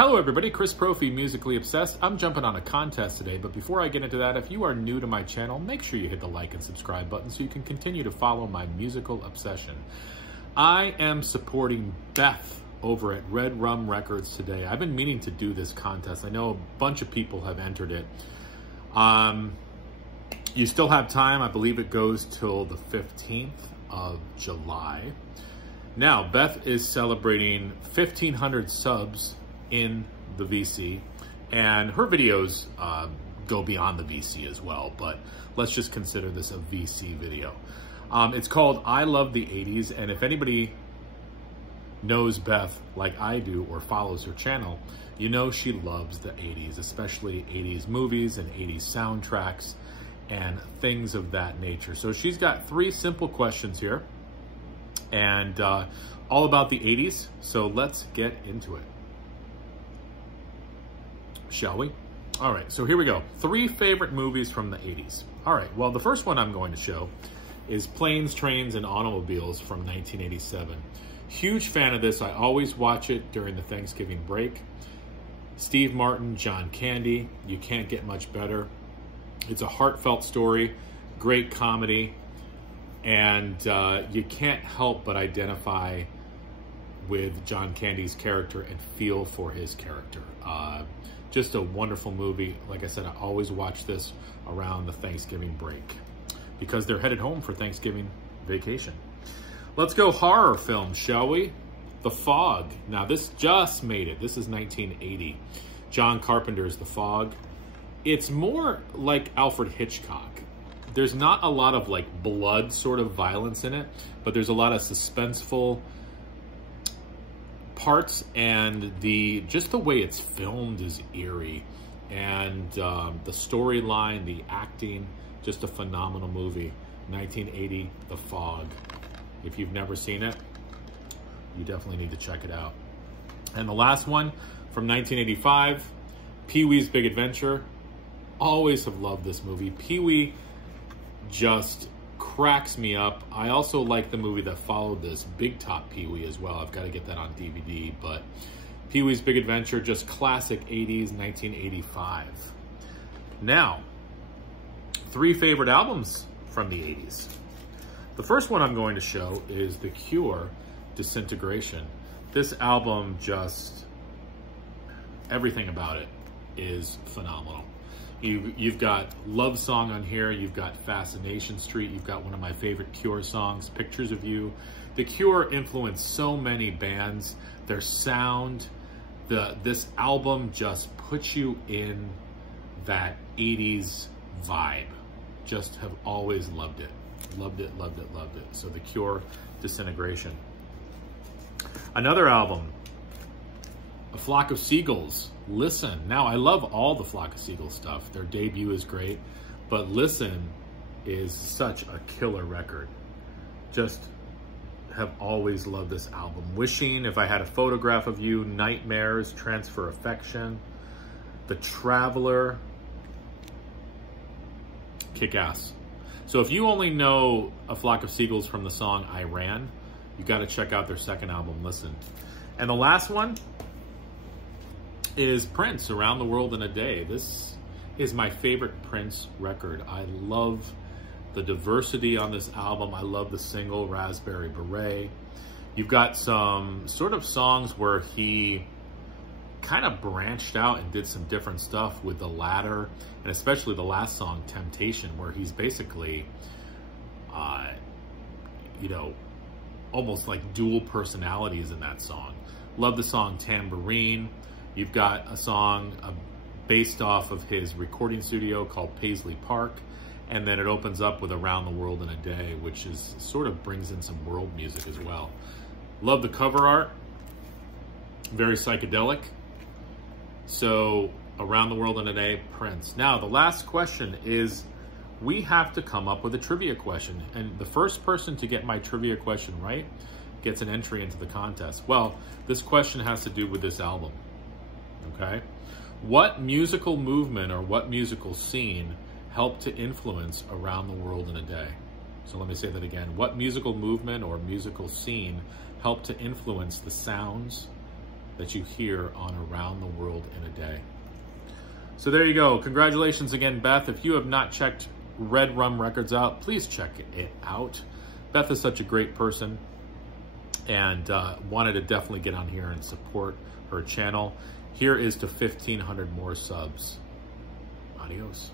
Hello everybody, Chris Profi, Musically Obsessed. I'm jumping on a contest today, but before I get into that, if you are new to my channel, make sure you hit the like and subscribe button so you can continue to follow my musical obsession. I am supporting Beth over at REDRUM Records today. I've been meaning to do this contest. I know a bunch of people have entered it. You still have time. I believe it goes till the 15th of July. Now, Beth is celebrating 1,500 subs in the VC, and her videos go beyond the VC as well, but let's just consider this a VC video. It's called I Love the 80s, and if anybody knows Beth like I do or follows her channel, you know she loves the 80s, especially 80s movies and 80s soundtracks and things of that nature. So she's got 3 simple questions here, and all about the 80s, so let's get into it. Shall we? All right, so here we go. 3 favorite movies from the 80s. All right, well, the first one I'm going to show is Planes, Trains, and Automobiles from 1987. Huge fan of this. I always watch it during the Thanksgiving break. Steve Martin, John Candy, you can't get much better. It's a heartfelt story, great comedy, and you can't help but identify with John Candy's character and feel for his character. Just a wonderful movie. Like I said, I always watch this around the Thanksgiving break because they're headed home for Thanksgiving vacation. Let's go horror film, shall we? The Fog. Now, this just made it. This is 1980. John Carpenter's The Fog. It's more like Alfred Hitchcock. There's not a lot of like blood sort of violence in it, but there's a lot of suspenseful parts, and just the way it's filmed is eerie, and the storyline, the acting, just a phenomenal movie. 1980, The Fog. If you've never seen it, you definitely need to check it out. And the last one from 1985, Pee-wee's Big Adventure. Always have loved this movie. Pee-wee just cracks me up. I also like the movie that followed this, Big Top Pee-wee, as well. I've got to get that on DVD, but Pee-wee's Big Adventure, just classic 80s, 1985. Now, 3 favorite albums from the 80s. The first one I'm going to show is The Cure, Disintegration. This album, just everything about it is phenomenal. You've got Love Song on here, you've got Fascination Street, you've got one of my favorite Cure songs, Pictures of You. The Cure influenced so many bands. Their sound, this album just puts you in that 80s vibe. Just have always loved it. Loved it, loved it, loved it. So The Cure, Disintegration. Another album, A Flock of Seagulls, Listen. Now, I love all the Flock of Seagulls stuff. Their debut is great, but Listen is such a killer record. Just have always loved this album. Wishing, If I Had a Photograph of You, Nightmares, Transfer Affection, The Traveler, kick ass. So if you only know A Flock of Seagulls from the song I Ran, you got to check out their second album, Listen. And the last one is Prince, Around the World in a Day. This is my favorite Prince record. I love the diversity on this album. I love the single, Raspberry Beret. You've got some sort of songs where he kind of branched out and did some different stuff with The Ladder, and especially the last song, Temptation, where he's basically, you know, almost like dual personalities in that song. Love the song Tambourine. You've got a song based off of his recording studio called Paisley Park, and then it opens up with Around the World in a Day, which is sort of brings in some world music as well. Love the cover art, very psychedelic. So Around the World in a Day, Prince. Now, the last question is, we have to come up with a trivia question, and the first person to get my trivia question right gets an entry into the contest. Well, this question has to do with this album. Okay, what musical movement or what musical scene helped to influence Around the World in a Day? So let me say that again. What musical movement or musical scene helped to influence the sounds that you hear on Around the World in a Day. So there you go. Congratulations again, Beth. If you have not checked REDRUM Records out, please check it out. Beth is such a great person, and wanted to definitely get on here and support her channel. Here is to 1,500 more subs. Adios.